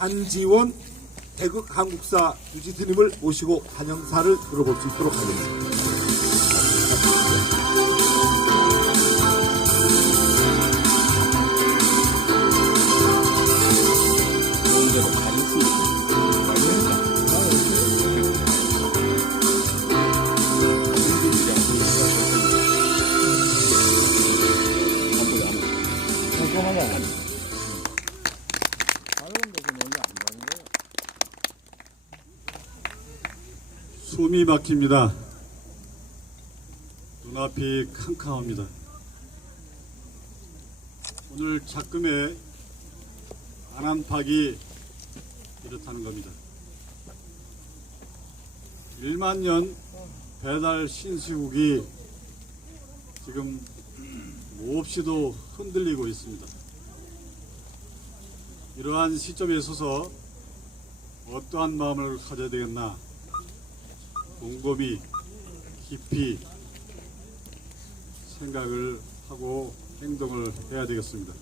한지원 대극 한국사 유지스님을 모시고 한영사를 들어볼 수 있도록 하겠습니다. 숨이 막힙니다. 눈앞이 캄캄합니다. 오늘 작금에 안한박이 이렇다는 겁니다. 1만 년 배달 신시국이 지금 몹시도 흔들리고 있습니다. 이러한 시점에 있어서 어떠한 마음을 가져야 되겠나 곰곰이 깊이 생각을 하고 행동을 해야 되겠습니다.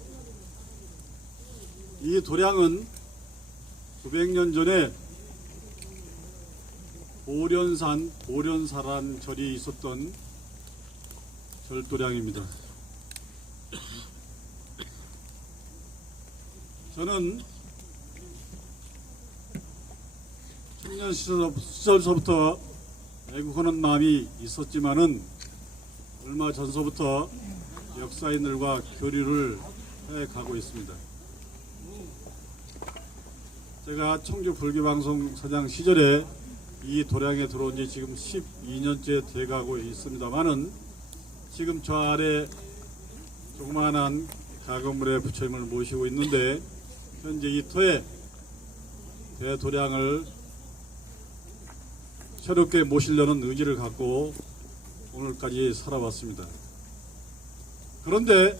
이 도량은 900년 전에 보련사란 절이 있었던 절도량입니다. 저는 청년 시절서부터 애국하는 마음이 있었지만은 얼마 전서부터 역사인들과 교류를 해가고 있습니다. 제가 청주 불교방송 사장 시절에 이 도량에 들어온 지 지금 12년째 돼가고 있습니다만은 지금 저 아래 조그마한 가건물의 부처님을 모시고 있는데 현재 이 터에 대도량을 새롭게 모시려는 의지를 갖고 오늘까지 살아왔습니다. 그런데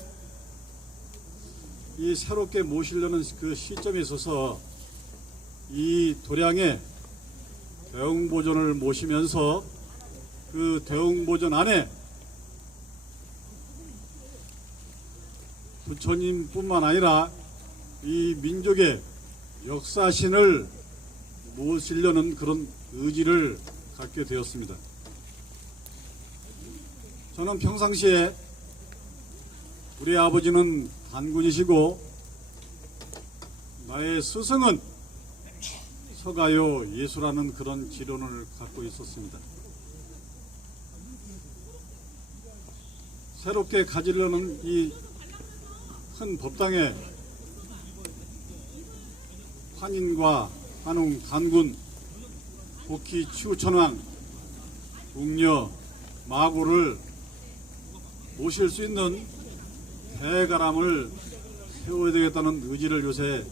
이 새롭게 모시려는 그 시점에 있어서 이 도량에 대웅보존을 모시면서 그 대웅보존 안에 부처님뿐만 아니라 이 민족의 역사신을 모시려는 그런 의지를 갖게 되었습니다. 저는 평상시에 우리 아버지는 단군이시고 나의 스승은 서가요 예수라는 그런 지론을 갖고 있었습니다. 새롭게 가지려는 이 큰 법당에 환인과 한웅, 단군, 복희, 치우천왕, 웅녀, 마고를 모실 수 있는 대가람을 세워야 되겠다는 의지를 요새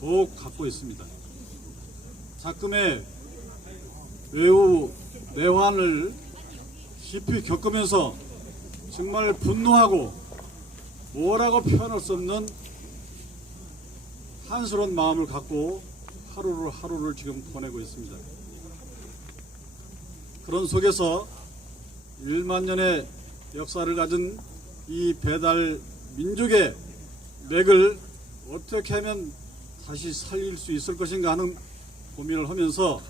더욱 갖고 있습니다. 작금의 외우 내환을 깊이 겪으면서 정말 분노하고 뭐라고 표현할 수 없는 한스러운 마음을 갖고 하루를 지금 보내고 있습니다. 그런 속에서 1만 년의 역사를 가진 이 배달 민족의 맥을 어떻게 하면 다시 살릴 수 있을 것인가 하는 고민을 하면서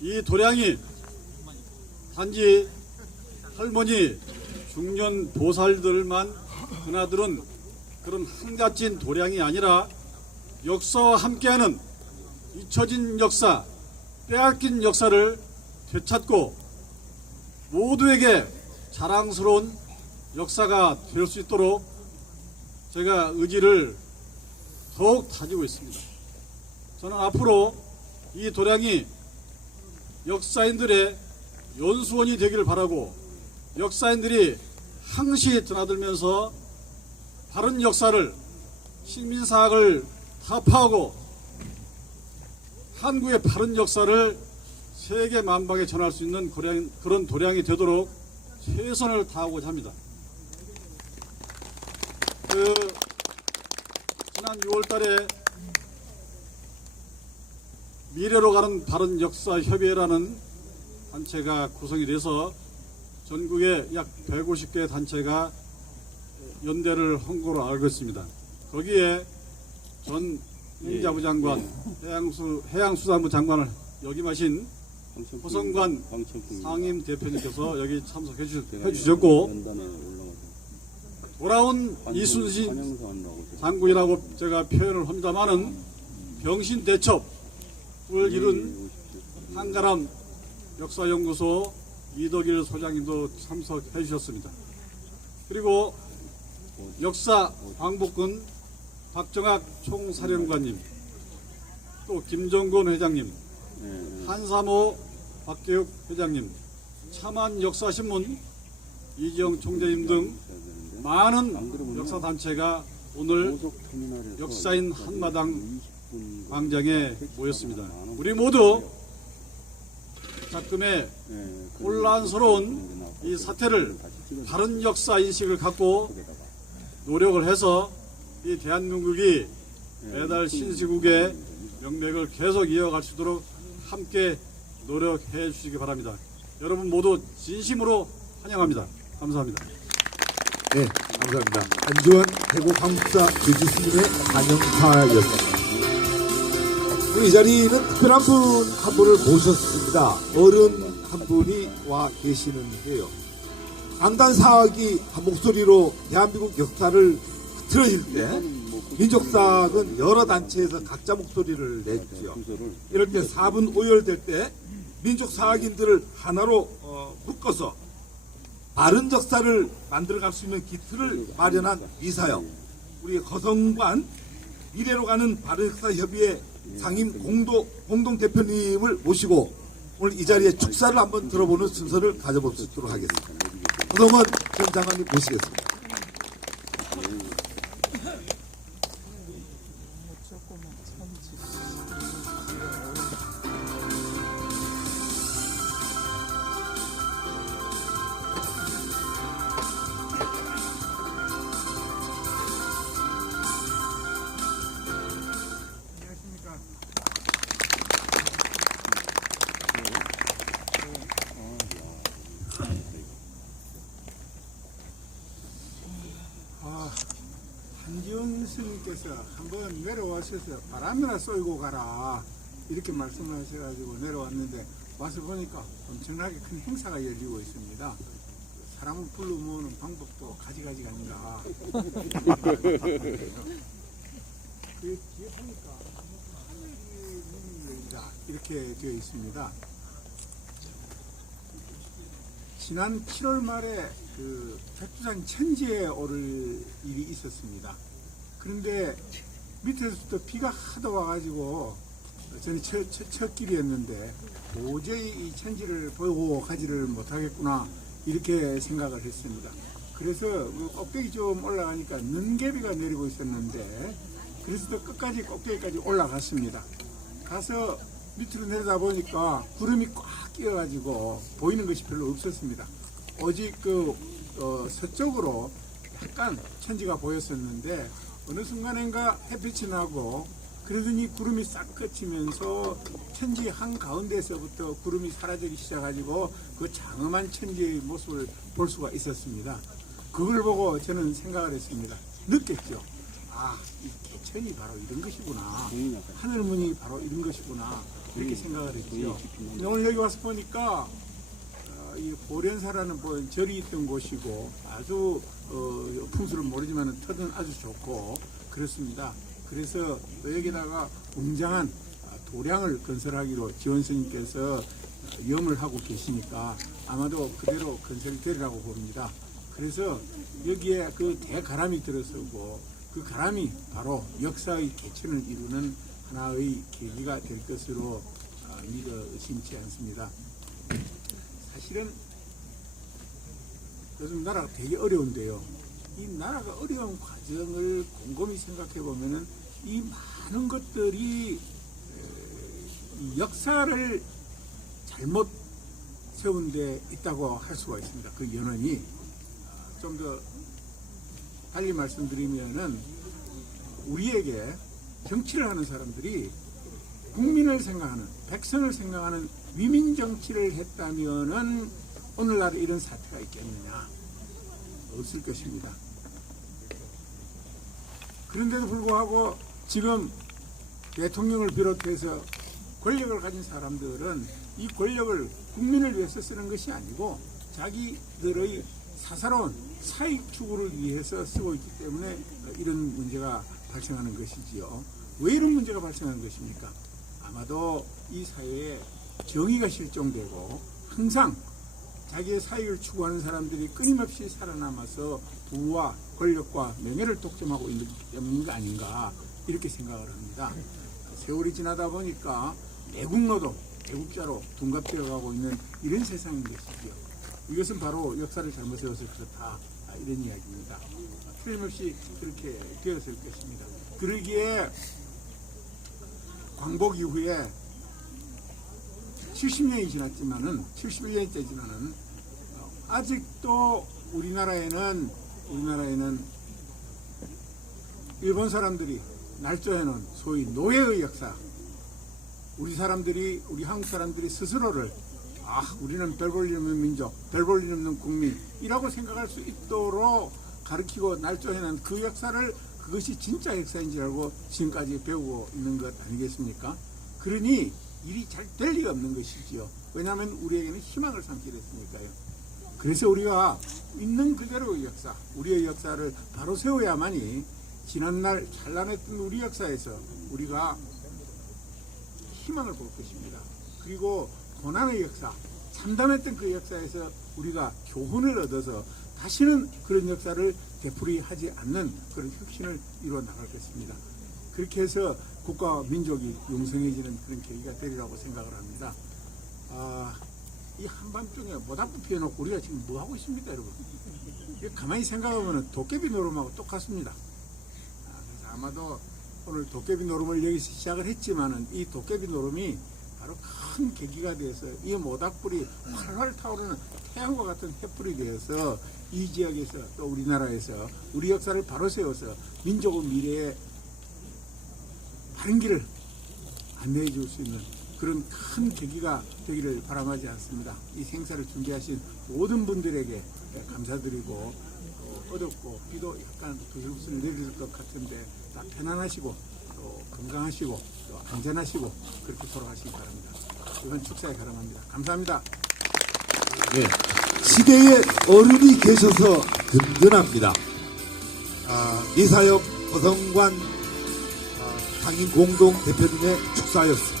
이 도량이 단지 할머니 중년 보살들만 그나들은 그런 한가진 도량이 아니라 역사와 함께하는 잊혀진 역사, 빼앗긴 역사를 되찾고 모두에게 자랑스러운 역사가 될 수 있도록 제가 의지를 더욱 다지고 있습니다. 저는 앞으로 이 도량이 역사인들의 연수원이 되기를 바라고 역사인들이 항시 드나들면서 바른 역사를 식민사학을 타파하고 한국의 바른 역사를 세계 만방에 전할 수 있는 그런 도량이 되도록 최선을 다하고자 합니다. 지난 6월달에 미래로 가는 바른 역사 협의회라는 단체가 구성이 돼서 전국에 약 150개 단체가 연대를 한 거로 알고 있습니다. 거기에 전 행자부 장관, 해양수산부 장관을 역임하신 호성관 상임 대표님께서 여기 참석해 주셨고, 돌아온 이순신 장군이라고 제가 표현을 합니다만은 병신대첩을 이룬 한가람 역사연구소 이덕일 소장님도 참석해 주셨습니다. 그리고 역사 광복군 박정학 총사령관님, 또 김정곤 회장님, 한삼호 박계욱 회장님, 참안 역사신문 이지영 총재님 등 많은 역사단체가 오늘 역사인 한마당 광장에 모였습니다. 우리 모두 작금의 혼란스러운 이 사태를 다른 역사 인식을 갖고 노력을 해서 이 대한민국이 매달 신시국의 명맥을 계속 이어갈 수 있도록 함께 노력해 주시기 바랍니다. 여러분 모두 진심으로 환영합니다. 감사합니다. 네, 감사합니다. 안지원 대구 광복사 교주스님의 반영사였습니다. 오늘 이 자리는 특별한 분 한 분을 모셨습니다. 어른 한 분이 와 계시는데요. 강단 사학이 한 목소리로 대한민국 역사를 틀어질 때 민족사학은 여러 단체에서 각자 목소리를 냈죠. 이럴 때 4분 오열될 때 민족사학인들을 하나로 묶어서 바른 역사를 만들어갈 수 있는 기틀을 마련한 미사역, 우리 거성관 미래로 가는 바른 역사 협의회 상임 공동 대표님을 모시고 오늘 이 자리에 축사를 한번 들어보는 순서를 가져볼 수 있도록 하겠습니다. 거성원 전 장관님 모시겠습니다. 한지원 스님께서 한번 내려와셔서 바람이나 쏘이고 가라 이렇게 말씀하셔가지고 내려왔는데 와서 보니까 엄청나게 큰 행사가 열리고 있습니다. 사람을 불러 모으는 방법도 가지가지가 아닌가. 그 뒤에 보니까 하늘이 문이 열리다 이렇게 되어 있습니다. 지난 7월 말에 그 백두산 천지에 오를 일이 있었습니다. 그런데 밑에서부터 비가 하도 와가지고 저는 첫 길이었는데 도저히 이 천지를 보고 가지를 못하겠구나 이렇게 생각을 했습니다. 그래서 그 꼭대기 좀 올라가니까 눈개비가 내리고 있었는데 그래서 또 끝까지 꼭대기까지 올라갔습니다. 가서 밑으로 내려다 보니까 구름이 꽉 끼어가지고 보이는 것이 별로 없었습니다. 오직 서쪽으로 약간 천지가 보였었는데 어느 순간인가 햇빛이 나고 그러더니 구름이 싹 그치면서 천지 한가운데서부터 구름이 사라지기 시작하고 그 장엄한 천지의 모습을 볼 수가 있었습니다. 그걸 보고 저는 생각을 했습니다. 느꼈죠. 아, 이 개천이 바로 이런 것이구나. 하늘문이 바로 이런 것이구나. 이렇게 생각을 했죠. 근데 오늘 여기 와서 보니까 이 보련사라는 절이 있던 곳이고 아주 풍수를 모르지만 터는 아주 좋고 그렇습니다. 그래서 또 여기다가 웅장한 도량을 건설하기로 지원 스님께서 염을 하고 계시니까 아마도 그대로 건설이 되리라고 봅니다. 그래서 여기에 그 대가람이 들어서고 그 가람이 바로 역사의 개천을 이루는 하나의 계기가 될 것으로 믿어 의심치 않습니다. 사실은 요즘 나라가 되게 어려운데요. 이 나라가 어려운 과정을 곰곰이 생각해 보면은 이 많은 것들이 이 역사를 잘못 세운 데 있다고 할 수가 있습니다. 그 연원이 좀 더 달리 말씀드리면은 우리에게 정치를 하는 사람들이 국민을 생각하는, 백성을 생각하는 위민 정치를 했다면은 오늘날에 이런 사태가 있겠느냐? 없을 것입니다. 그런데도 불구하고 지금 대통령을 비롯해서 권력을 가진 사람들은 이 권력을 국민을 위해서 쓰는 것이 아니고 자기들의 사사로운 사익 추구를 위해서 쓰고 있기 때문에 이런 문제가 발생하는 것이지요. 왜 이런 문제가 발생하는 것입니까? 아마도 이 사회에 정의가 실종되고 항상 자기의 사익을 추구하는 사람들이 끊임없이 살아남아서 부와 권력과 명예를 독점하고 있는 때문인 거 아닌가 이렇게 생각을 합니다. 세월이 지나다 보니까 내국노동, 애국자로 둔갑되어 가고 있는 이런 세상인 것이죠. 이것은 바로 역사를 잘못 세워서 그렇다 이런 이야기입니다. 틀림없이 그렇게 되었을 것입니다. 그러기에 광복 이후에 70년이 지났지만은 71년이 지나는 아직도 우리나라에는 일본 사람들이 날조해놓은 소위 노예의 역사, 우리 한국 사람들이 스스로를 우리는 별 볼 일 없는 민족, 별 볼 일 없는 국민이라고 생각할 수 있도록 가르치고 날조해놓은 그 역사를 그것이 진짜 역사인 줄 알고 지금까지 배우고 있는 것 아니겠습니까? 그러니 일이 잘 될 리가 없는 것이지요. 왜냐하면 우리에게는 희망을 삼게 됐으니까요. 그래서 우리가 있는 그대로의 역사, 우리의 역사를 바로 세워야만이 지난날 찬란했던 우리 역사에서 우리가 희망을 볼 것입니다. 그리고 고난의 역사, 참담했던 그 역사에서 우리가 교훈을 얻어서 다시는 그런 역사를 되풀이하지 않는 그런 혁신을 이루어 나갈 것입니다. 그렇게 해서 국가와 민족이 용성해지는 그런 계기가 되리라고 생각을 합니다. 이 한밤중에 모닥불 피워놓고 우리가 지금 뭐 하고 있습니까, 여러분? 가만히 생각하면 도깨비 노름하고 똑같습니다. 그래서 아마도 오늘 도깨비 노름을 여기서 시작을 했지만은 이 도깨비 노름이 바로 큰 계기가 되어서 이 모닥불이 활활 타오르는 태양과 같은 횃불이 되어서 이 지역에서 또 우리나라에서 우리 역사를 바로 세워서 민족의 미래에 바른 길을 안내해 줄 수 있는 그런 큰 계기가 되기를 바람하지 않습니다. 이 행사를 준비하신 모든 분들에게 감사드리고 어렵고 비도 약간 부슬부슬 내릴 것 같은데 다 편안하시고 또 건강하시고 또 안전하시고 그렇게 돌아가시기 바랍니다. 이번 축사에 가름합니다. 감사합니다. 네, 시대에 어른이 계셔서 든든합니다. 이사역 거성관 상인 공동 대표님의 축사였습니다.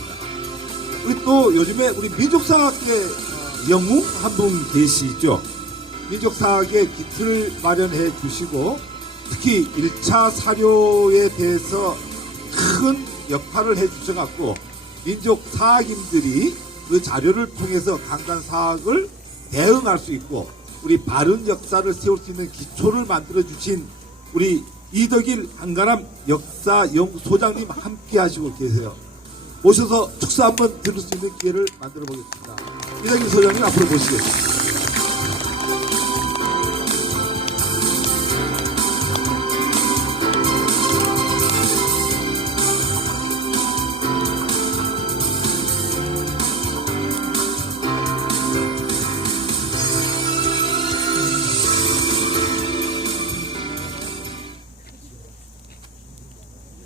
우리 또 요즘에 우리 민족사학계 영웅 한 분 계시죠. 민족사학의 기틀을 마련해 주시고 특히 1차 사료에 대해서 큰 역할을 해 주셔갖고 민족사학인들이 그 자료를 통해서 강간사학을 대응할 수 있고 우리 바른 역사를 세울 수 있는 기초를 만들어 주신 우리 이덕일 한가람 역사연구소장님 함께 하시고 계세요. 오셔서 축사 한번 들을 수 있는 기회를 만들어 보겠습니다. 이덕일 소장님 앞으로 모시겠습니다.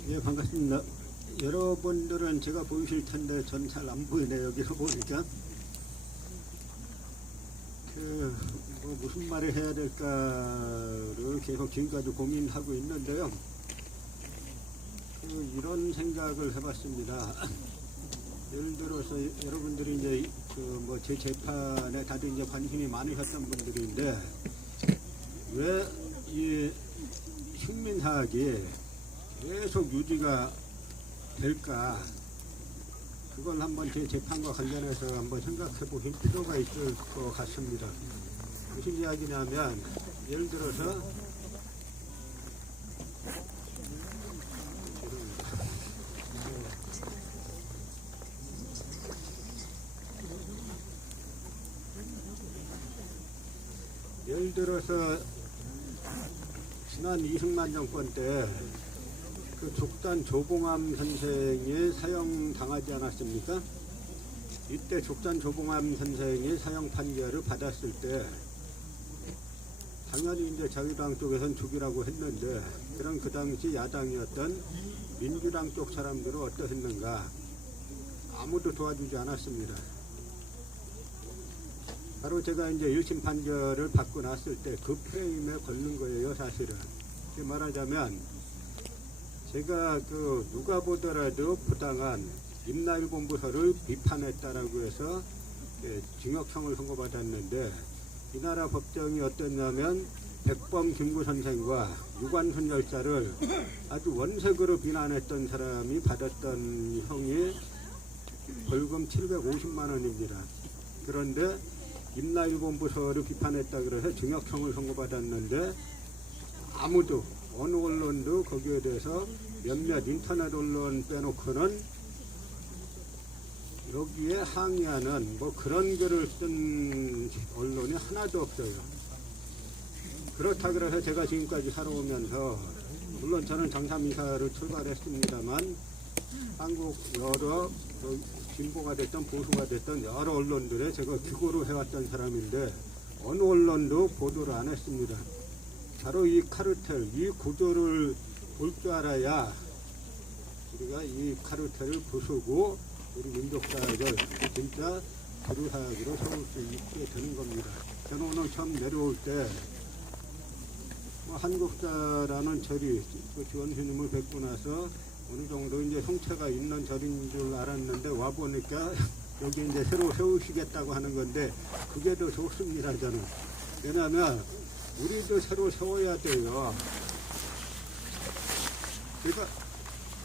예, 반갑습니다. 여러분들은 제가 보이실 텐데 전 잘 안 보이네요. 여기로 보니까 뭐 무슨 말을 해야 될까를 계속 지금까지 고민하고 있는데요. 이런 생각을 해봤습니다. 예를 들어서 여러분들이 이제 제 재판에 다들 이제 관심이 많으셨던 분들인데 왜 이 식민사학이 계속 유지가 될까? 그걸 한번 제 재판과 관련해서 한번 생각해 보실 필요가 있을 것 같습니다. 무슨 이야기냐면 예를 들어서 지난 이승만 정권 때 그 족단 조봉암 선생이 사형당하지 않았습니까? 이때 족단 조봉암 선생이 사형 판결을 받았을 때 당연히 이제 자유당 쪽에서는 죽이라고 했는데, 그런 그 당시 야당이었던 민주당 쪽 사람들은 어떠했는가? 아무도 도와주지 않았습니다. 바로 제가 이제 1심 판결을 받고 났을 때 그 프레임에 걸린 거예요, 사실은. 말하자면, 제가 누가 보더라도 부당한 임나일 본부서를 비판했다라고 해서 징역형을 선고받았는데, 이 나라 법정이 어땠냐면 백범 김구 선생과 유관순 열사를 아주 원색으로 비난했던 사람이 받았던 형이 벌금 750만 원입니다. 그런데 임나일 본부서를 비판했다 그래서 징역형을 선고받았는데, 아무도 어느 언론도 거기에 대해서 몇몇 인터넷 언론 빼놓고는 여기에 항의하는 뭐 그런 글을 쓴 언론이 하나도 없어요. 그렇다 그래서 제가 지금까지 살아오면서, 물론 저는 장삼이사를 출발했습니다만 한국 여러 진보가 됐던 보수가 됐던 여러 언론들에 제가 기고로 해왔던 사람인데 어느 언론도 보도를 안 했습니다. 바로 이 카르텔, 이 구조를 볼 줄 알아야 우리가 이 카르텔을 부수고 우리 민족사역을 진짜 두루사역으로 세울 수 있게 되는 겁니다. 저는 오늘 처음 내려올 때 한국사라는 절이 지원스님을 뵙고 나서 어느 정도 이제 성체가 있는 절인 줄 알았는데 와보니까 여기 이제 새로 세우시겠다고 하는 건데 그게 더 좋습니다, 저는. 왜냐하면 우리도 새로 세워야 돼요.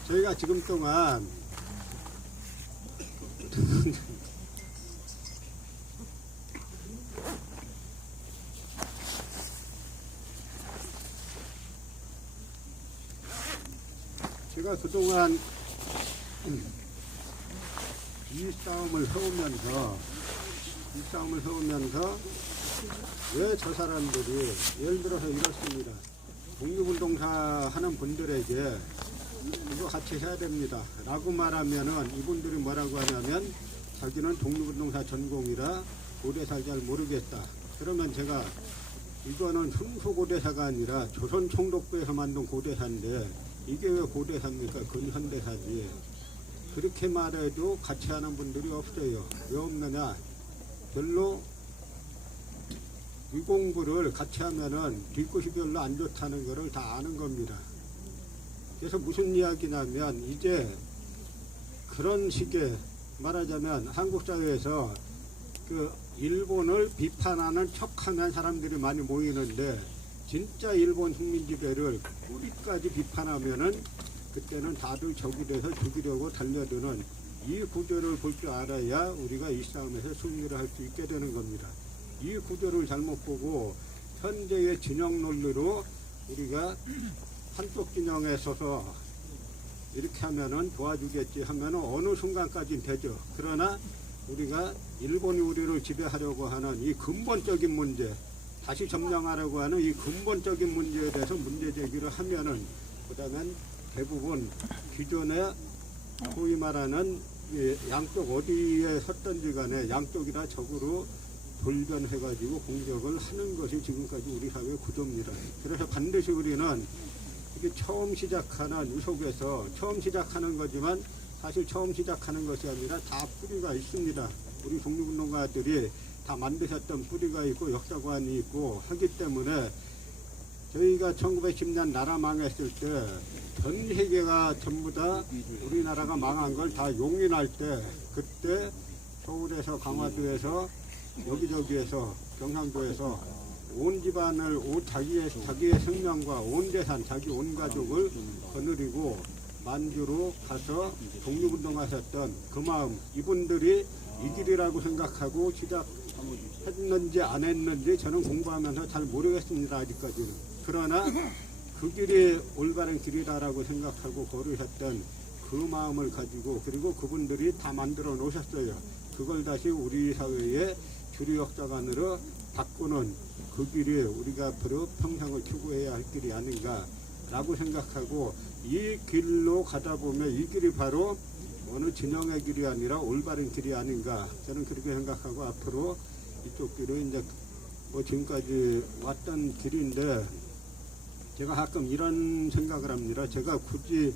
저희가 지금 동안 제가 그동안 이 싸움을 해오면서 왜 저 사람들이 예를 들어서 이렇습니다. 독립운동사 하는 분들에게 이거 같이 해야 됩니다 라고 말하면은 이분들이 뭐라고 하냐면 자기는 독립운동사 전공이라 고대사를 잘 모르겠다. 그러면 제가 이거는 흥소고대사가 아니라 조선총독부에서 만든 고대사인데 이게 왜 고대사입니까? 근현대사지. 그렇게 말해도 같이 하는 분들이 없어요. 왜 없느냐? 별로 이 공부를 같이 하면은 뒤끝이 별로 안 좋다는 거를 다 아는 겁니다. 그래서 무슨 이야기냐면 이제 그런 식의 말하자면 한국 사회에서 일본을 비판하는 척하는 사람들이 많이 모이는데 진짜 일본 식민지배를 뿌리까지 비판하면은 그때는 다들 적이 돼서 죽이려고 달려드는 이 구조를 볼 줄 알아야 우리가 이 싸움에서 승리를 할 수 있게 되는 겁니다. 이 구조를 잘못 보고 현재의 진영 논리로 우리가 한쪽 진영에 서서 이렇게 하면은 도와주겠지 하면은 어느 순간까지는 되죠. 그러나 우리가 일본이 우리를 지배하려고 하는 이 근본적인 문제, 다시 점령하려고 하는 이 근본적인 문제에 대해서 문제 제기를 하면은 그다음엔 대부분 기존에 소위 말하는 양쪽 어디에 섰던지 간에 양쪽이다 적으로 돌변해가지고 공격을 하는 것이 지금까지 우리 사회의 구조입니다. 그래서 반드시 우리는 이게 처음 시작하는 이 속에서 처음 시작하는 거지만 사실 처음 시작하는 것이 아니라 다 뿌리가 있습니다. 우리 독립운동가들이 다 만드셨던 뿌리가 있고 역사관이 있고 하기 때문에 저희가 1910년 나라 망했을 때 전 세계가 전부 다 우리나라가 망한 걸 다 용인할 때 그때 서울에서 강화도에서 여기저기에서 경상도에서 온 집안을 자기의 생명과 온 재산, 자기 온 가족을 거느리고 만주로 가서 독립운동하셨던 그 마음, 이분들이 이 길이라고 생각하고 시작했는지 안 했는지 저는 공부하면서 잘 모르겠습니다, 아직까지는. 그러나 그 길이 올바른 길이다라고 생각하고 걸으셨던 그 마음을 가지고 그리고 그분들이 다 만들어 놓으셨어요. 그걸 다시 우리 사회의 주류 역사관으로 바꾸는 그 길이 우리가 앞으로 평생을 추구해야 할 길이 아닌가라고 생각하고 이 길로 가다 보면 이 길이 바로 어느 진영의 길이 아니라 올바른 길이 아닌가 저는 그렇게 생각하고 앞으로 이쪽 길을 이제 뭐 지금까지 왔던 길인데 제가 가끔 이런 생각을 합니다. 제가 굳이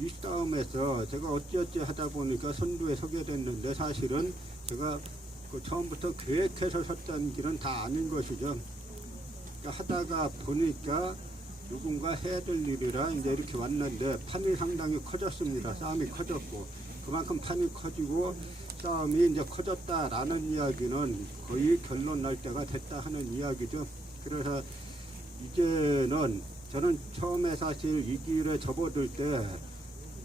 이 싸움에서 제가 어찌어찌 하다 보니까 선두에 서게 됐는데 사실은 제가 그 처음부터 계획해서 섰던 길은 다 아닌 것이죠. 그러니까 하다가 보니까 누군가 해야 될 일이라 이제 이렇게 왔는데 판이 상당히 커졌습니다. 싸움이 커졌고 그만큼 판이 커지고 싸움이 이제 커졌다라는 이야기는 거의 결론 날 때가 됐다 하는 이야기죠. 그래서 이제는 저는 처음에 사실 이 길에 접어들 때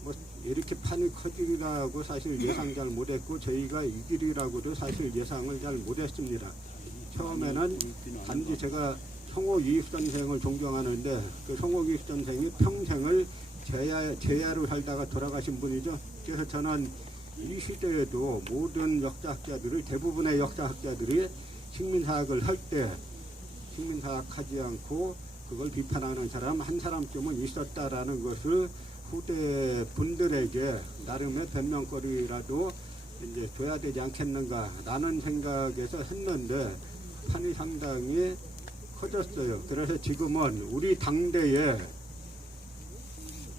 뭐 이렇게 판이 커지라고 사실 예상 잘 못했고 저희가 이 길이라고도 사실 예상을 잘 못했습니다. 처음에는 단지 제가 성호 이익 선생을 존경하는데 그 성호 이익 선생이 평생을 제야로 살다가 돌아가신 분이죠. 그래서 저는 이 시대에도 모든 역사학자들을 대부분의 역사학자들이 식민사학을 할 때 식민사학하지 않고 그걸 비판하는 사람 한 사람쯤은 있었다라는 것을 후대 분들에게 나름의 변명거리라도 이제 줘야 되지 않겠는가라는 생각에서 했는데 판이 상당히 커졌어요. 그래서 지금은 우리 당대에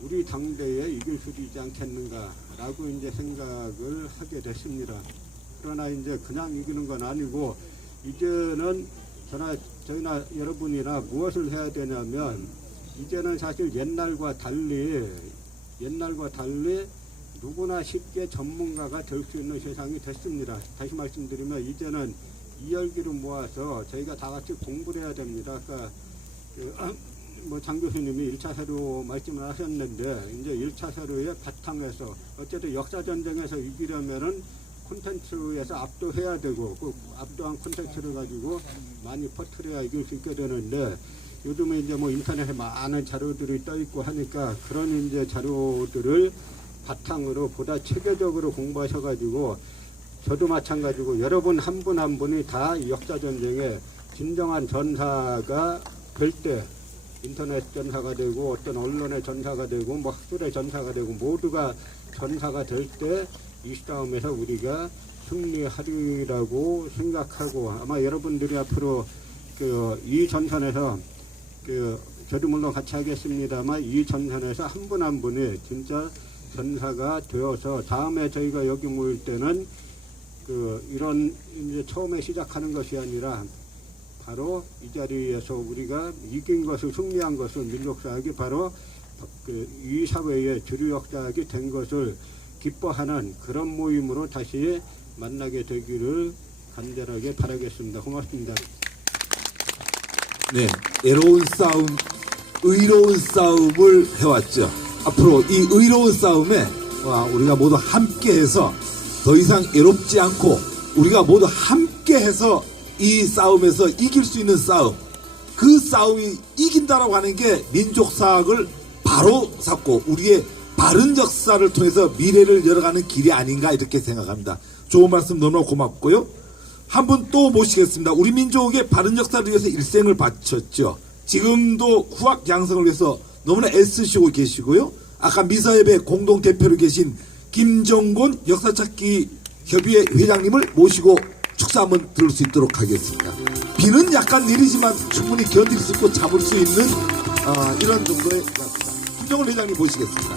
이길 수 있지 않겠는가라고 이제 생각을 하게 됐습니다. 그러나 이제 그냥 이기는 건 아니고 이제는 저희나 여러분이나 무엇을 해야 되냐면 이제는 사실 옛날과 달리 누구나 쉽게 전문가가 될 수 있는 세상이 됐습니다. 다시 말씀드리면 이제는 이열기를 모아서 저희가 다 같이 공부를 해야 됩니다. 아까 뭐 장 교수님이 1차 세로 말씀을 하셨는데 이제 1차 세로의 바탕에서 어쨌든 역사전쟁에서 이기려면은 콘텐츠에서 압도해야 되고 그 압도한 콘텐츠를 가지고 많이 퍼뜨려야 이길 수 있게 되는데 요즘에 이제 뭐 인터넷에 많은 자료들이 떠 있고 하니까 그런 이제 자료들을 바탕으로 보다 체계적으로 공부하셔가지고 저도 마찬가지고 여러분 한 분 한 분이 다 역사전쟁에 진정한 전사가 될 때 인터넷 전사가 되고 어떤 언론의 전사가 되고 뭐 학술의 전사가 되고 모두가 전사가 될 때 이 싸움에서 우리가 승리하리라고 생각하고 아마 여러분들이 앞으로 이 전선에서 저도 물론 같이 하겠습니다만 이 전선에서 한 분 한 분이 진짜 전사가 되어서 다음에 저희가 여기 모일 때는 이런 이제 처음에 시작하는 것이 아니라 바로 이 자리에서 우리가 이긴 것을 승리한 것을 민족사학이 바로 이 사회의 주류 역사학이 된 것을 기뻐하는 그런 모임으로 다시 만나게 되기를 간절하게 바라겠습니다. 고맙습니다. 네, 애로운 싸움, 의로운 싸움을 해왔죠. 앞으로 이 의로운 싸움에 우리가 모두 함께해서 더 이상 애롭지 않고 우리가 모두 함께해서 이 싸움에서 이길 수 있는 싸움, 그 싸움이 이긴다라고 하는 게 민족사학을 바로 잡고 우리의 바른 역사를 통해서 미래를 열어가는 길이 아닌가 이렇게 생각합니다. 좋은 말씀 너무나 고맙고요. 한 분 또 모시겠습니다. 우리 민족의 바른 역사를 위해서 일생을 바쳤죠. 지금도 후학 양성을 위해서 너무나 애쓰시고 계시고요. 아까 미사협의 공동대표로 계신 김정곤 역사찾기 협의회 회장님을 모시고 축사 한번 들을 수 있도록 하겠습니다. 비는 약간 내리지만 충분히 견딜 수 있고 잡을 수 있는 이런 정도의 김정곤 회장님 모시겠습니다.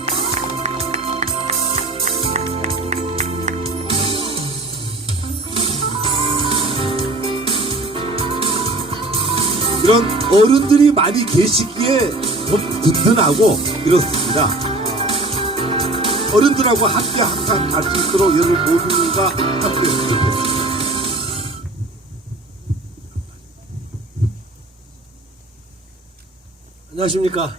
이런 어른들이 많이 계시기에 좀 든든하고 이렇습니다. 어른들하고 함께 항상 갈 수 있도록 여러분 모두가 함께 했으면 좋겠습니다. 안녕하십니까.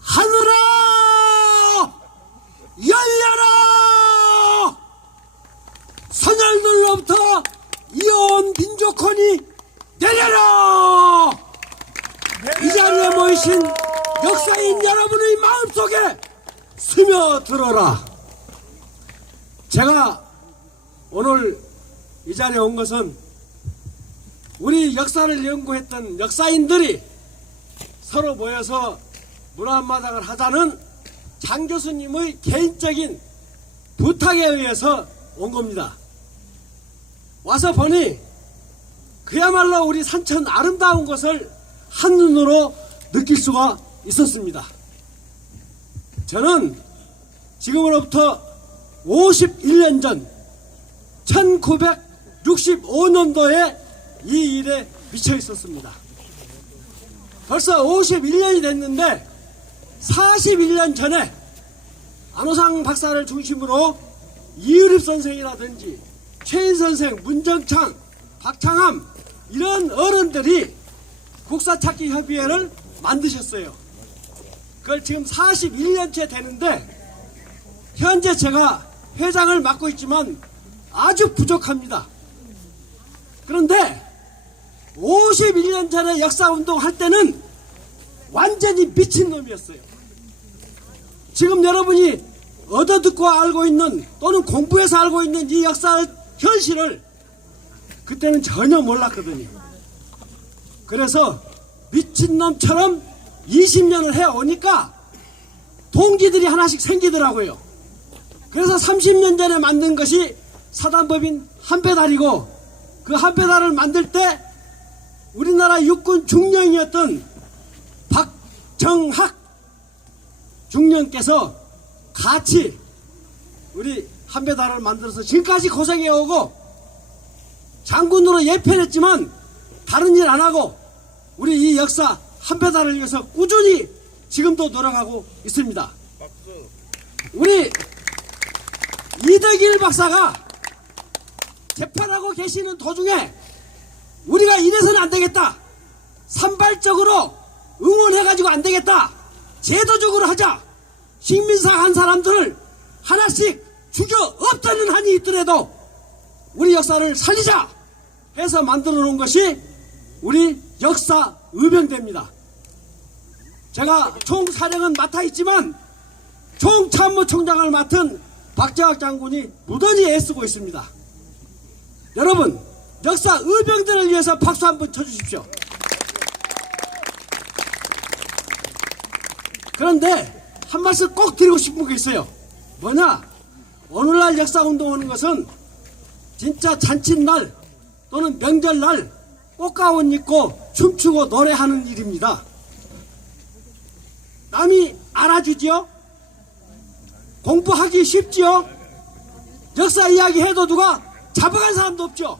하늘아 열려라. 선열들로부터 이어온 민족혼이 내려라. 이 자리에 모이신 역사인 여러분의 마음속에 스며들어라. 제가 오늘 이 자리에 온 것은 우리 역사를 연구했던 역사인들이 서로 모여서 문화 한마당을 하자는 장 교수님의 개인적인 부탁에 의해서 온 겁니다. 와서 보니 그야말로 우리 산천 아름다운 것을 한눈으로 느낄 수가 있었습니다. 저는 지금으로부터 51년 전 1965년도에 이 일에 미쳐 있었습니다. 벌써 51년이 됐는데 41년 전에 안호상 박사를 중심으로 이유립 선생이라든지 최인 선생, 문정창, 박창함 이런 어른들이 국사찾기 협의회를 만드셨어요. 그걸 지금 41년째 되는데 현재 제가 회장을 맡고 있지만 아주 부족합니다. 그런데 51년 전에 역사운동 할 때는 완전히 미친놈이었어요. 지금 여러분이 얻어듣고 알고 있는 또는 공부해서 알고 있는 이 역사 현실을 그때는 전혀 몰랐거든요. 그래서 미친놈처럼 20년을 해오니까 동기들이 하나씩 생기더라고요. 그래서 30년 전에 만든 것이 사단법인 한배달이고 그 한배달을 만들 때 우리나라 육군 중령이었던 박정학 중령께서 같이 우리 한배달을 만들어서 지금까지 고생해오고 장군으로 예편했지만 다른 일 안 하고 우리 이 역사 한배달을 위해서 꾸준히 지금도 노력하고 있습니다. 우리 이덕일 박사가 재판하고 계시는 도중에 우리가 이래서는 안 되겠다. 산발적으로 응원해가지고 안 되겠다. 제도적으로 하자. 식민사 한 사람들을 하나씩 죽여 없다는 한이 있더라도 우리 역사를 살리자 해서 만들어 놓은 것이 우리 역사 의병대입니다. 제가 총사령은 맡아 있지만 총참모총장을 맡은 박정학 장군이 무던히 애쓰고 있습니다. 여러분 역사 의병대를 위해서 박수 한번 쳐주십시오. 그런데 한 말씀 꼭 드리고 싶은 게 있어요. 뭐냐? 오늘날 역사운동하는 것은 진짜 잔칫날 또는 명절날 꽃가운 입고 춤추고 노래하는 일입니다. 남이 알아주지요? 공부하기 쉽지요? 역사 이야기 해도 누가 잡아간 사람도 없죠?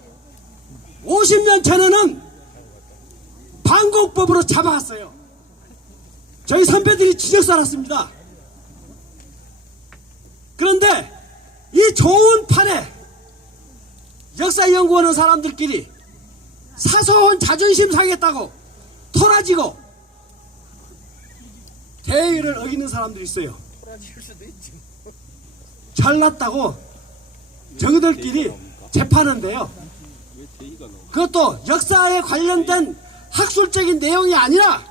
50년 전에는 반공법으로 잡아갔어요. 저희 선배들이 지적 살았습니다. 그런데 이 좋은 판에 역사 연구하는 사람들끼리 사소한 자존심 상했다고 토라지고 대의를 어기는 사람들이 있어요. 잘났다고 저희들끼리 재판한대요. 그것도 역사에 관련된 학술적인 내용이 아니라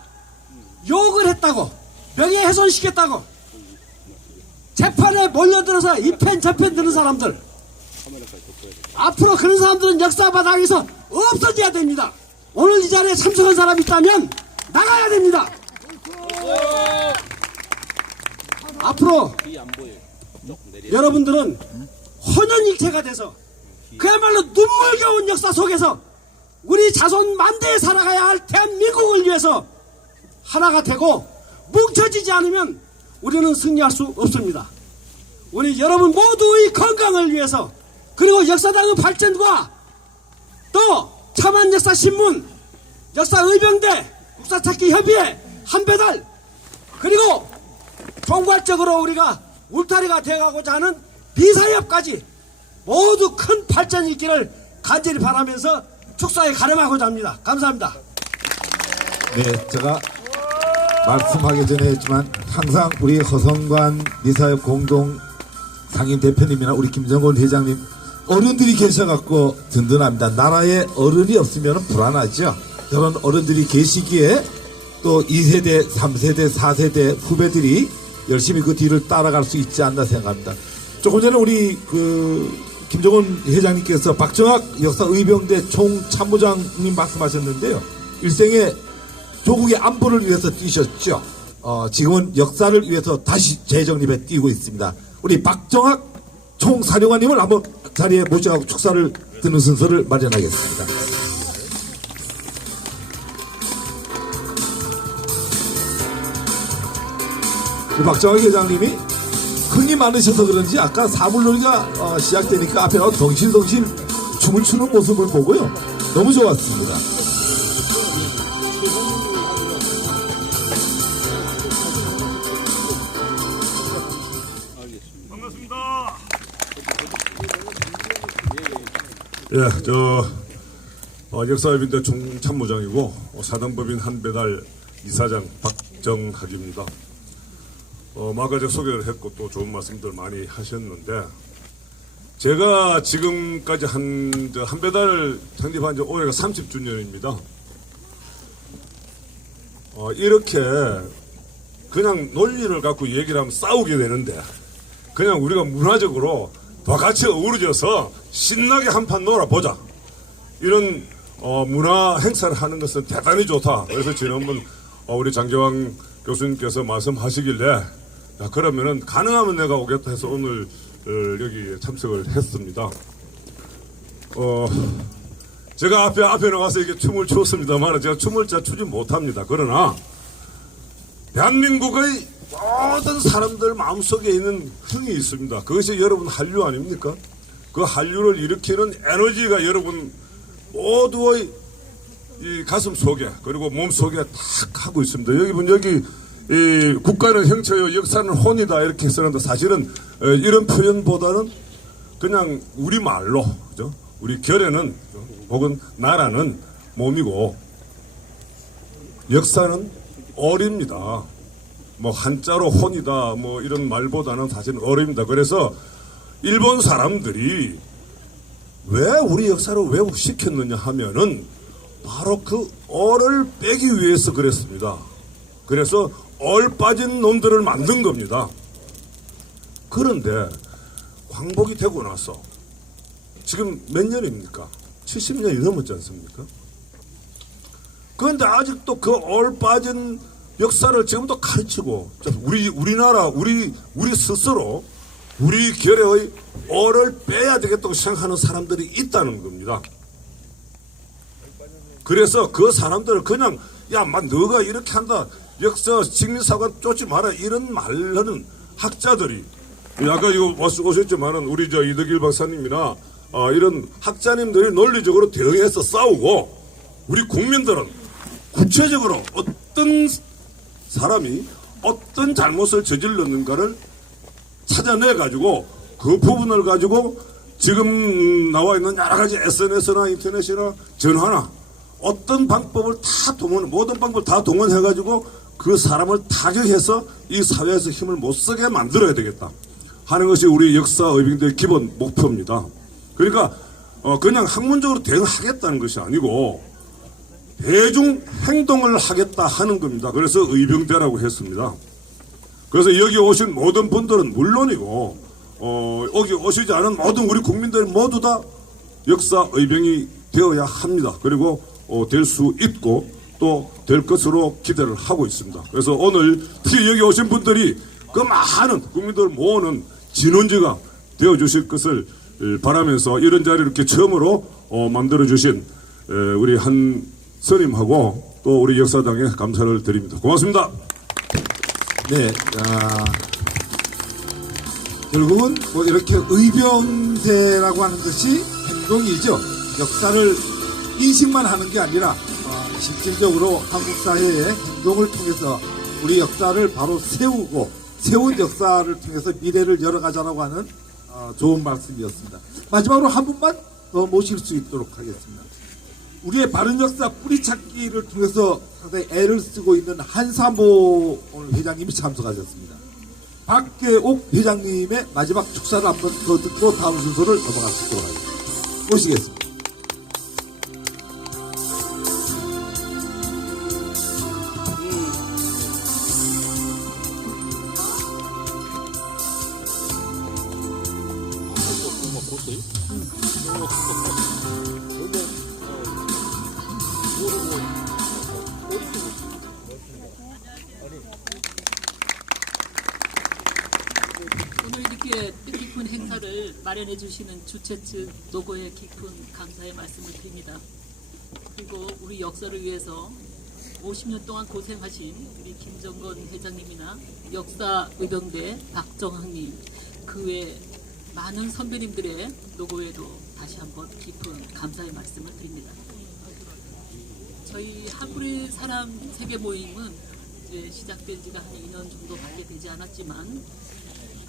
욕을 했다고 명예훼손시켰다고 재판에 몰려들어서 이 편 저 편 드는 사람들, 앞으로 그런 사람들은 역사 바닥에서 없어져야 됩니다. 오늘 이 자리에 참석한 사람이 있다면 나가야 됩니다. 앞으로 여러분들은 혼연일체가 돼서 그야말로 눈물겨운 역사 속에서 우리 자손 만대에 살아가야 할 대한민국을 위해서 하나가 되고 뭉쳐지지 않으면 우리는 승리할 수 없습니다. 우리 여러분 모두의 건강을 위해서, 그리고 역사당의 발전과 또 참안역사신문, 역사의병대, 국사찾기 협의회, 한배달, 그리고 총괄적으로 우리가 울타리가 되어가고자 하는 비사협까지 모두 큰 발전이 있기를 간절히 바라면서 축사에 가름하고자 합니다. 감사합니다. 네, 제가 말씀하기 전에 했지만 항상 우리 허성관 미사협 공동 상임 대표님이나 우리 김정곤 회장님 어른들이 계셔갖고 든든합니다. 나라에 어른이 없으면 불안하죠. 그런 어른들이 계시기에 또 2세대, 3세대, 4세대 후배들이 열심히 그 뒤를 따라갈 수 있지 않나 생각합니다. 조금 전에 우리 김정은 회장님께서 박정학 역사의병대 총참모장님 말씀하셨는데요. 일생에 조국의 안보를 위해서 뛰셨죠. 지금은 역사를 위해서 다시 재정립에 뛰고 있습니다. 우리 박정학 총사령관님을 한번 자리에 모셔가고 축사를 드는 순서를 마련하겠습니다. 박정희 회장님이 흥이 많으셔서 그런지 아까 사물놀이가 시작되니까 앞에 덩실덩실 춤을 추는 모습을 보고요. 너무 좋았습니다. 예, 역사협인대 총참모장이고 사단법인 한배달 이사장 박정학입니다. 마가적 소개를 했고 또 좋은 말씀들 많이 하셨는데 제가 지금까지 한배달 창립한 지 올해가 30주년입니다. 이렇게 그냥 논리를 갖고 얘기를 하면 싸우게 되는데 그냥 우리가 문화적으로 다 같이 어우러져서 신나게 한판 놀아보자. 이런 문화 행사를 하는 것은 대단히 좋다. 그래서 지난번 우리 장계왕 교수님께서 말씀하시길래 야, 그러면은 가능하면 내가 오겠다 해서 오늘 여기 참석을 했습니다. 제가 앞에 나가서 이렇게 춤을 추었습니다만 제가 춤을 잘 추지 못합니다. 그러나 대한민국의 모든 사람들 마음속에 있는 흥이 있습니다. 그것이 여러분 한류 아닙니까? 그 한류를 일으키는 에너지가 여러분 모두의 이 가슴 속에 그리고 몸 속에 탁 하고 있습니다. 여기 이 국가는 형체요 역사는 혼이다 이렇게 쓰는데 사실은 이런 표현보다는 그냥 우리 말로 그죠? 우리 결에는 혹은 나라는 몸이고 역사는 얼입니다. 뭐 한자로 혼이다 뭐 이런 말보다는 사실은 얼입니다. 그래서 일본 사람들이 왜 우리 역사를 왜곡시켰느냐 하면은 바로 그 얼을 빼기 위해서 그랬습니다. 그래서 얼 빠진 놈들을 만든 겁니다. 그런데 광복이 되고 나서 지금 몇 년입니까? 70년이 넘었지 않습니까? 그런데 아직도 그 얼 빠진 역사를 지금도 가르치고 우리나라 우리 스스로 우리 결의 얼을 빼야 되겠다고 생각하는 사람들이 있다는 겁니다. 그래서 그 사람들을 그냥 너가 이렇게 한다 역사 식민사관 쫓지 마라 이런 말하는 학자들이 아까 이거 오셨지만은 우리 이덕일 박사님이나 이런 학자님들이 논리적으로 대응해서 싸우고 우리 국민들은 구체적으로 어떤 사람이 어떤 잘못을 저질렀는가를 찾아내 가지고 그 부분을 가지고 지금 나와 있는 여러 가지 SNS나 인터넷이나 전화나 어떤 방법을 다 모든 방법을 다 동원해 가지고 그 사람을 타격해서 이 사회에서 힘을 못 쓰게 만들어야 되겠다 하는 것이 우리 역사의빙대의 기본 목표입니다. 그러니까 그냥 학문적으로 대응하겠다는 것이 아니고 대중 행동을 하겠다 하는 겁니다. 그래서 의병대라고 했습니다. 그래서 여기 오신 모든 분들은 물론이고 여기 오시지 않은 모든 우리 국민들 모두 다 역사의병이 되어야 합니다. 그리고 될 수 있고 또 될 것으로 기대를 하고 있습니다. 그래서 오늘 특히 여기 오신 분들이 그 많은 국민들을 모으는 진원지가 되어주실 것을 바라면서 이런 자리를 이렇게 처음으로 만들어주신 우리 한 스님하고 또 우리 역사당에 감사를 드립니다. 고맙습니다. 네, 결국은 뭐 이렇게 의병대라고 하는 것이 행동이죠. 역사를 인식만 하는 게 아니라 실질적으로 한국 사회의 행동을 통해서 우리 역사를 바로 세우고 세운 역사를 통해서 미래를 열어가자라고 하는 좋은 말씀이었습니다. 마지막으로 한 분만 더 모실 수 있도록 하겠습니다. 우리의 바른 역사 뿌리찾기를 통해서 상당히 애를 쓰고 있는 한사모 오늘 회장님이 참석하셨습니다. 박계옥 회장님의 마지막 축사를 한번 더 듣고 다음 순서를 넘어갈 수 있도록 하겠습니다. 모시겠습니다. 오늘 이렇게 뜻깊은 행사를 마련해 주시는 주최 측 노고에 깊은 감사의 말씀을 드립니다. 그리고 우리 역사를 위해서 50년 동안 고생하신 우리 김정건 회장님이나 역사의병대 박정학님, 그 외 많은 선배님들의 노고에도 다시 한번 깊은 감사의 말씀을 드립니다. 저희 한국의 사람 세계 모임은 이제 시작된 지가 한 2년 정도밖에 되지 않았지만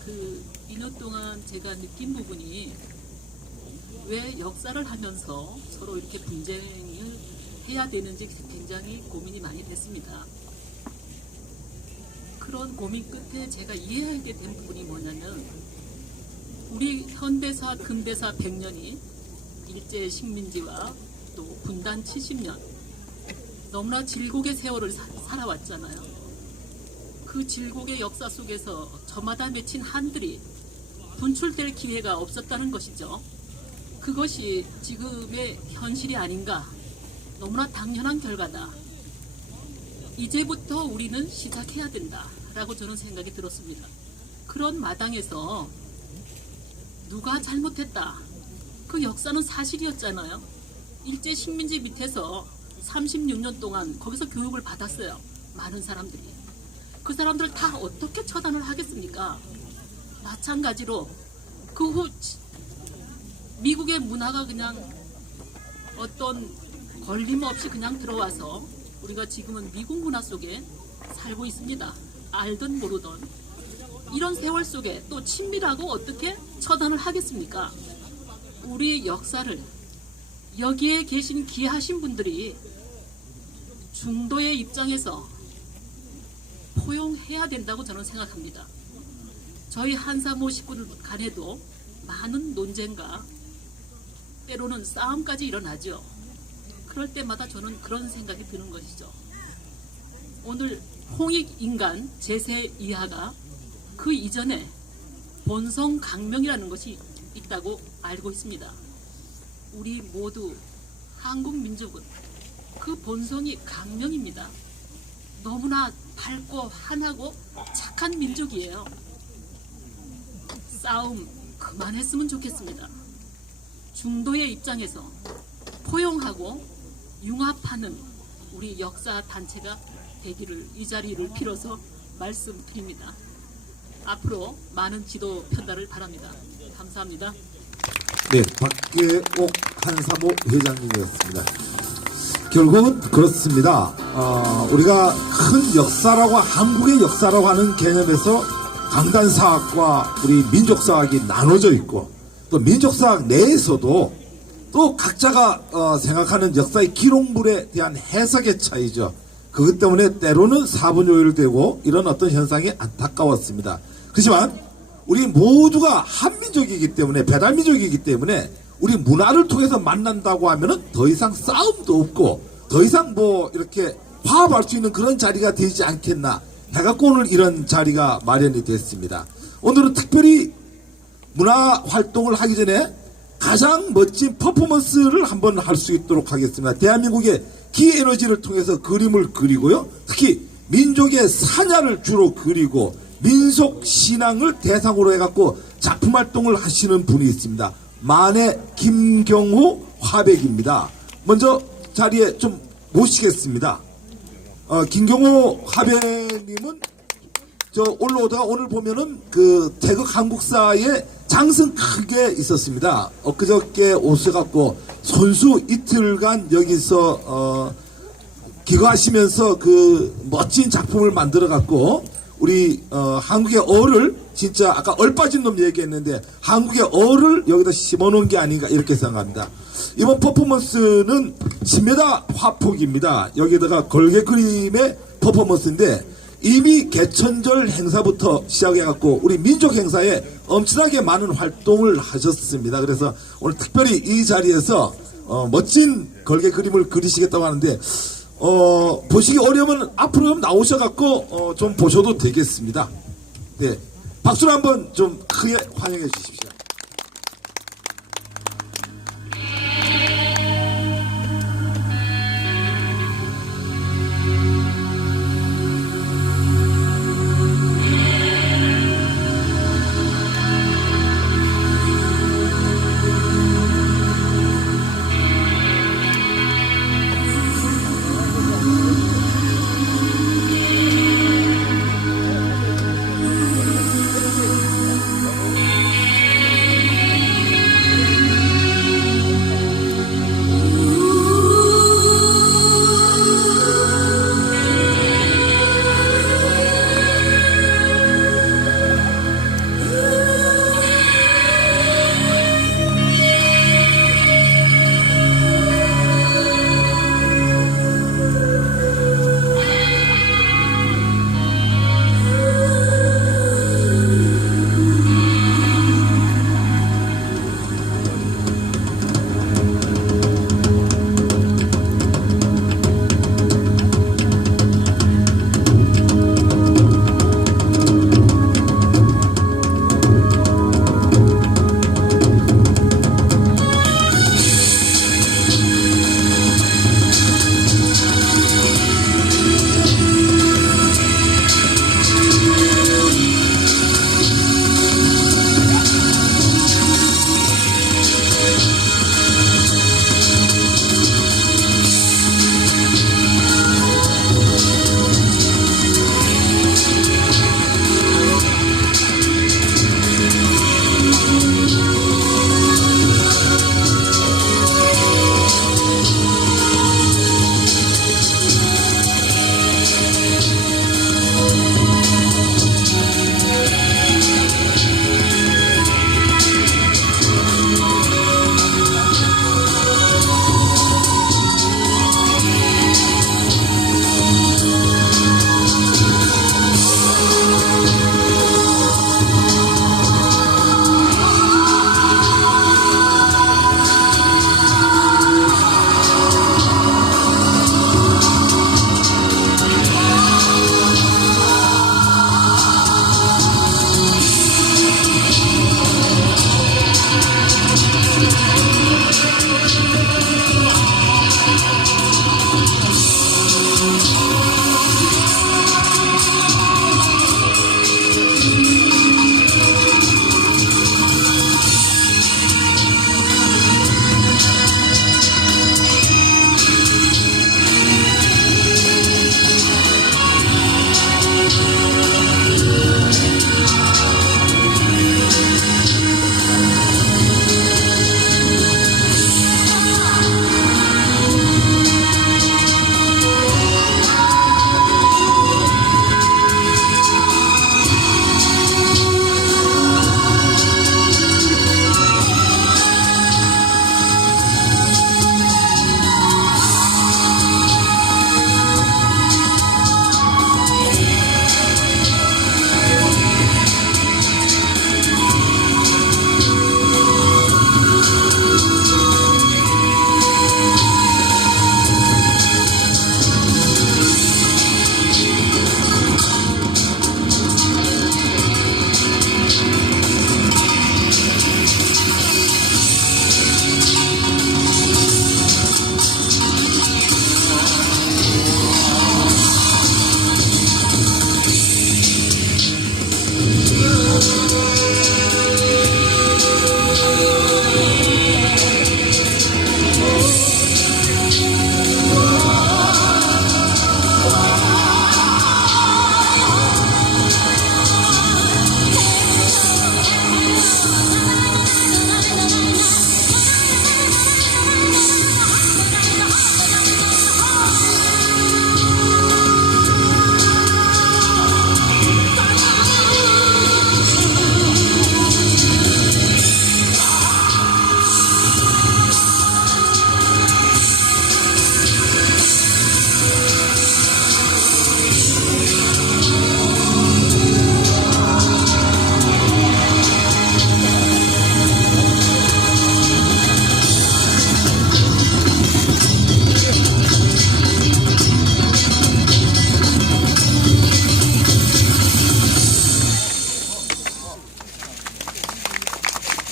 그 2년 동안 제가 느낀 부분이 왜 역사를 하면서 서로 이렇게 분쟁을 해야 되는지 굉장히 고민이 많이 됐습니다. 그런 고민 끝에 제가 이해하게 된 부분이 뭐냐면 우리 현대사, 근대사 100년이 일제 식민지와 또 분단 70년 너무나 질곡의 세월을 살아왔잖아요. 그 질곡의 역사 속에서 저마다 맺힌 한들이 분출될 기회가 없었다는 것이죠. 그것이 지금의 현실이 아닌가. 너무나 당연한 결과다. 이제부터 우리는 시작해야 된다라고 저는 생각이 들었습니다. 그런 마당에서 누가 잘못했다. 그 역사는 사실이었잖아요. 일제 식민지 밑에서 36년 동안 거기서 교육을 받았어요. 많은 사람들이. 그 사람들을 다 어떻게 처단을 하겠습니까? 마찬가지로 그 후 미국의 문화가 그냥 어떤 걸림 없이 그냥 들어와서 우리가 지금은 미국 문화 속에 살고 있습니다. 알든 모르든 이런 세월 속에 또 친밀하고 어떻게 처단을 하겠습니까? 우리 역사를 여기에 계신 귀하신 분들이 중도의 입장에서 포용해야 된다고 저는 생각합니다. 저희 한사모 식구들 간에도 많은 논쟁과 때로는 싸움까지 일어나죠. 그럴 때마다 저는 그런 생각이 드는 것이죠. 오늘 홍익인간 제세 이하가 그 이전에 본성 강명이라는 것이 있다고 알고 있습니다. 우리 모두 한국 민족은 그 본성이 강명입니다. 너무나 밝고 환하고 착한 민족이에요. 싸움 그만했으면 좋겠습니다. 중도의 입장에서 포용하고 융합하는 우리 역사 단체가 되기를 이 자리를 빌어서 말씀드립니다. 앞으로 많은 지도 편달을 바랍니다. 감사합니다. 네, 박계옥 한사모 회장님이었습니다. 결국은 그렇습니다. 우리가 큰 역사라고 한국의 역사라고 하는 개념에서 강단사학과 우리 민족사학이 나눠져 있고 또 민족사학 내에서도 또 각자가 생각하는 역사의 기록물에 대한 해석의 차이죠. 그것 때문에 때로는 사분요일되고 이런 어떤 현상이 안타까웠습니다. 그렇지만 우리 모두가 한민족이기 때문에 배달민족이기 때문에 우리 문화를 통해서 만난다고 하면은 더 이상 싸움도 없고 더 이상 뭐 이렇게 화합할 수 있는 그런 자리가 되지 않겠나 해갖고 오늘 이런 자리가 마련이 됐습니다. 오늘은 특별히 문화 활동을 하기 전에 가장 멋진 퍼포먼스를 한번 할 수 있도록 하겠습니다. 대한민국의 기에너지를 통해서 그림을 그리고요. 특히 민족의 사냐를 주로 그리고 민속 신앙을 대상으로 해갖고 작품 활동을 하시는 분이 있습니다. 만해 김경호 화백입니다. 먼저 자리에 좀 모시겠습니다. 김경호 화백님은 저 올라오다가 오늘 보면은 그 태극 한국사에 장승 크게 있었습니다. 엊그저께 오셔갖고 손수 이틀간 여기서 기거하시면서 그 멋진 작품을 만들어갖고 우리 한국의 어를 진짜 아까 얼빠진 놈 얘기했는데 한국의 어를 여기다 심어놓은 게 아닌가 이렇게 생각합니다. 이번 퍼포먼스는 10m 화폭입니다. 여기다가 걸개 그림의 퍼포먼스인데 이미 개천절 행사부터 시작해갖고 우리 민족 행사에 엄청나게 많은 활동을 하셨습니다. 그래서 오늘 특별히 이 자리에서 멋진 걸개 그림을 그리시겠다고 하는데 보시기 어려우면 앞으로 좀 나오셔갖고 좀 보셔도 되겠습니다. 네, 박수로 한번 좀 크게 환영해 주십시오.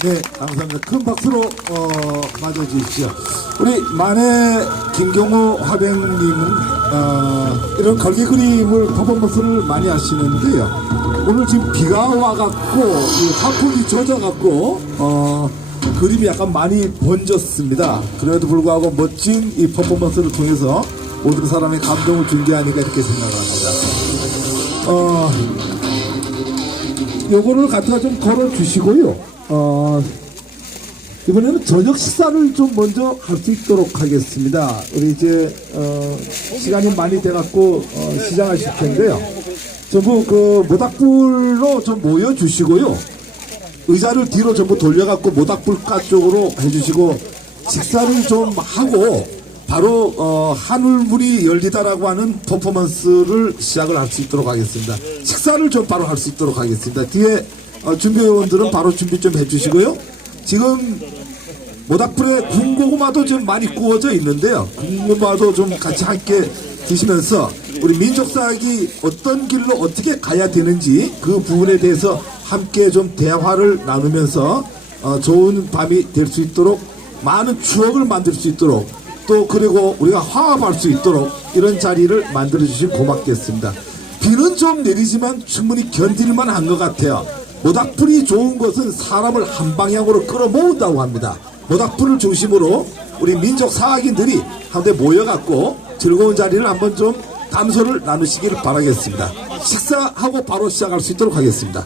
네, 감사합니다. 큰 박수로 맞아주십시오. 우리 만해 김경호 화백님은 이런 걸개 그림을 퍼포먼스를 많이 하시는데요. 오늘 지금 비가 와갖고 이 화폭이 젖어갖고 그림이 약간 많이 번졌습니다. 그럼에도 불구하고 멋진 이 퍼포먼스를 통해서 모든 사람의 감동을 준 게 아닌가 이렇게 생각합니다. 요거를 갖다가 좀 걸어주시고요. 이번에는 저녁 식사를 좀 먼저 할 수 있도록 하겠습니다. 우리 이제 시간이 많이 돼갖고 시작하실 텐데요. 전부 그 모닥불로 좀 모여주시고요. 의자를 뒤로 전부 돌려갖고 모닥불가 쪽으로 해주시고 식사를 좀 하고 바로 하늘문이 열리다라고 하는 퍼포먼스를 시작을 할 수 있도록 하겠습니다. 식사를 좀 바로 할 수 있도록 하겠습니다. 뒤에 준비위원들은 바로 준비 좀 해주시고요. 지금 모닥불에 군고구마도 좀 많이 구워져 있는데요. 군고구마도 좀 같이 함께 드시면서 우리 민족사학이 어떤 길로 어떻게 가야 되는지 그 부분에 대해서 함께 좀 대화를 나누면서 좋은 밤이 될 수 있도록 많은 추억을 만들 수 있도록 또 그리고 우리가 화합할 수 있도록 이런 자리를 만들어 주시면 고맙겠습니다. 비는 좀 내리지만 충분히 견딜만 한 것 같아요. 모닥불이 좋은 것은 사람을 한 방향으로 끌어모은다고 합니다. 모닥불을 중심으로 우리 민족 사학인들이 한데 모여갖고 즐거운 자리를 한번 좀 감소를 나누시기를 바라겠습니다. 식사하고 바로 시작할 수 있도록 하겠습니다.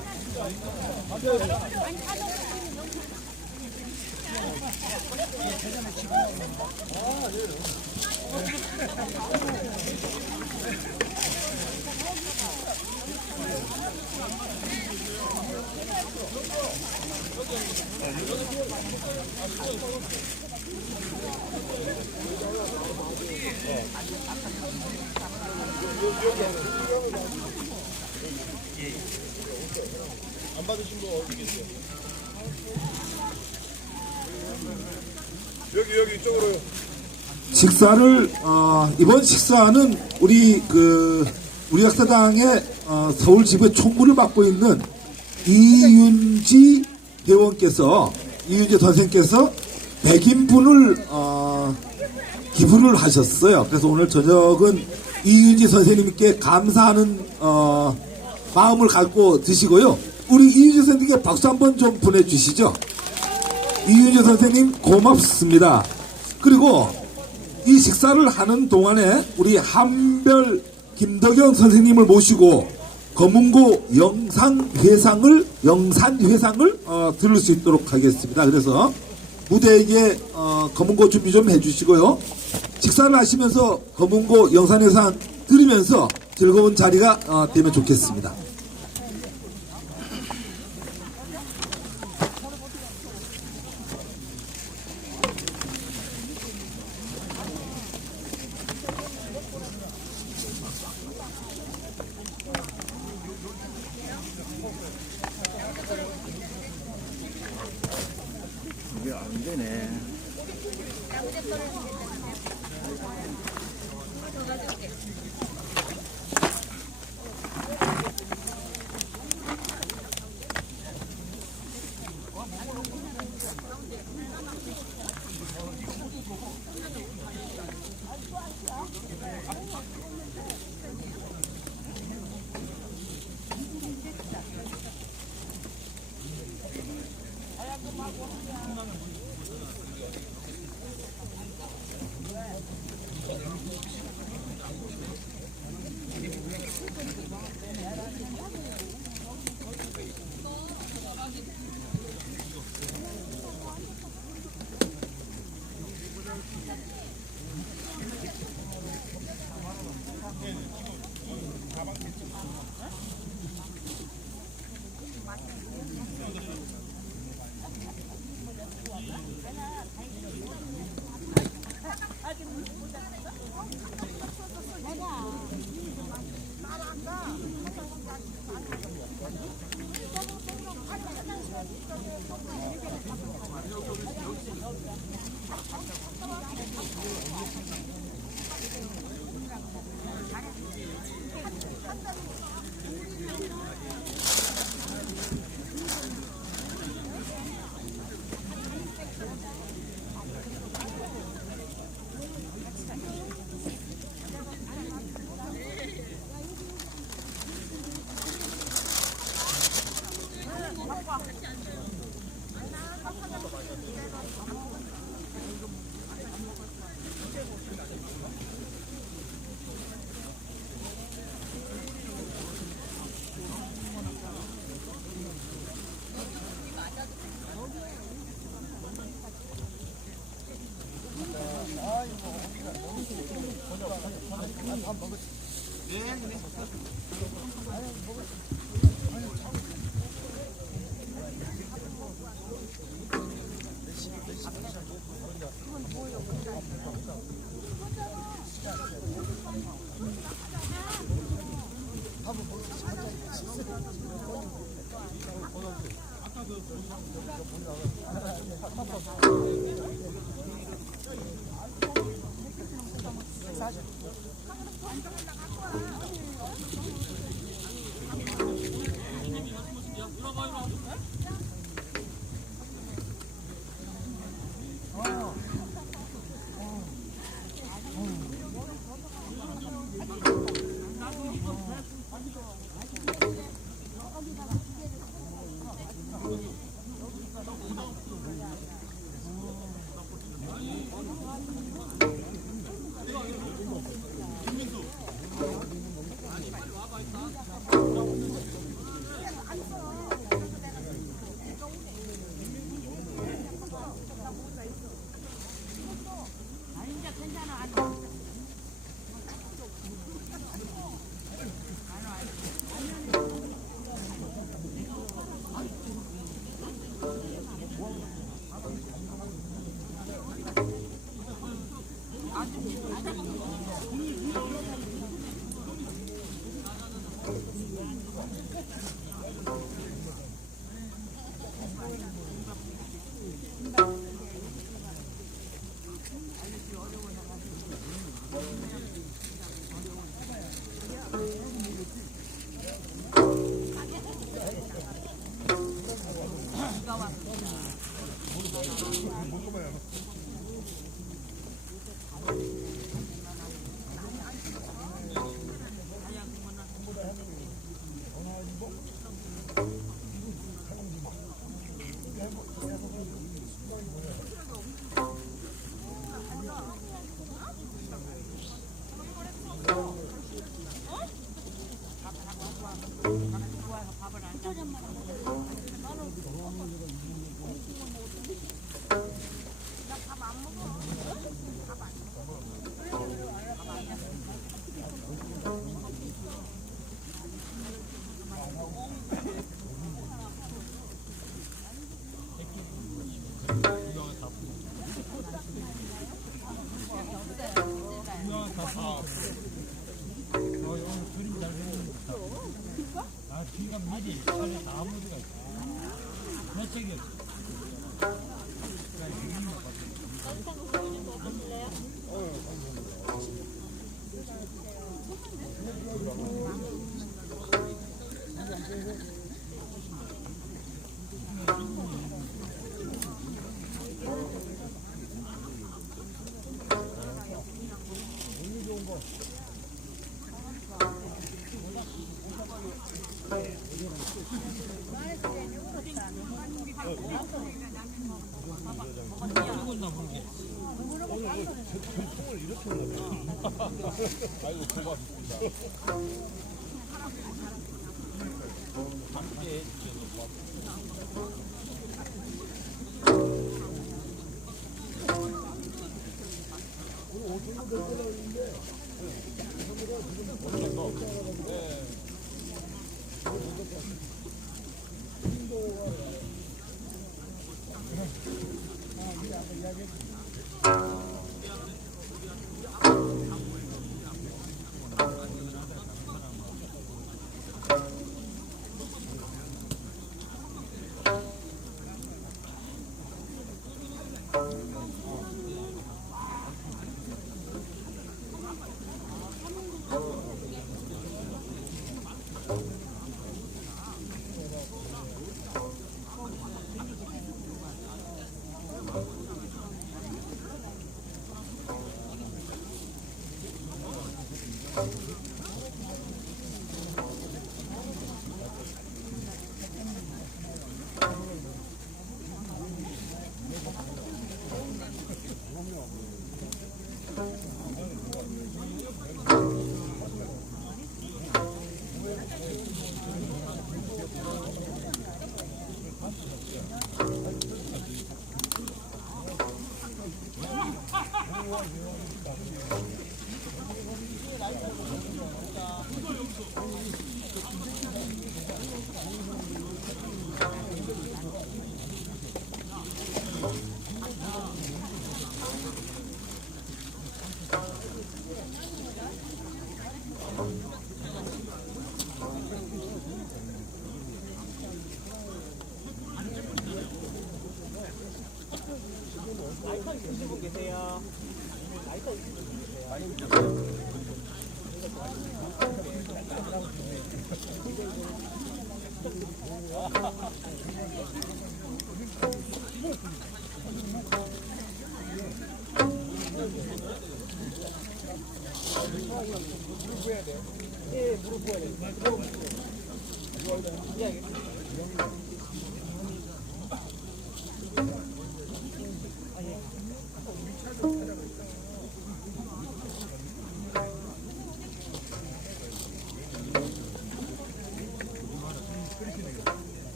여기 이쪽으로요. 식사를 이번 식사는 우리 우리 학사당의 서울 지부의 총무를 맡고 있는 이윤지 회원께서 이윤지 선생께서 100인분을 기부를 하셨어요. 그래서 오늘 저녁은 이윤지 선생님께 감사하는 마음을 갖고 드시고요. 우리 이윤지 선생님께 박수 한번 좀 보내주시죠. 이윤지 선생님 고맙습니다. 그리고 이 식사를 하는 동안에 우리 한별 김덕영 선생님을 모시고 검은고 영산회상을 들을 수 있도록 하겠습니다. 그래서 무대에게 검은고 준비 좀 해주시고요. 식사를 하시면서 검은고 영산회상 들으면서 즐거운 자리가 되면 좋겠습니다. 네.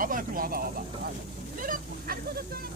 와봐, 그럼 와봐. 내가 가르쳐줬잖아.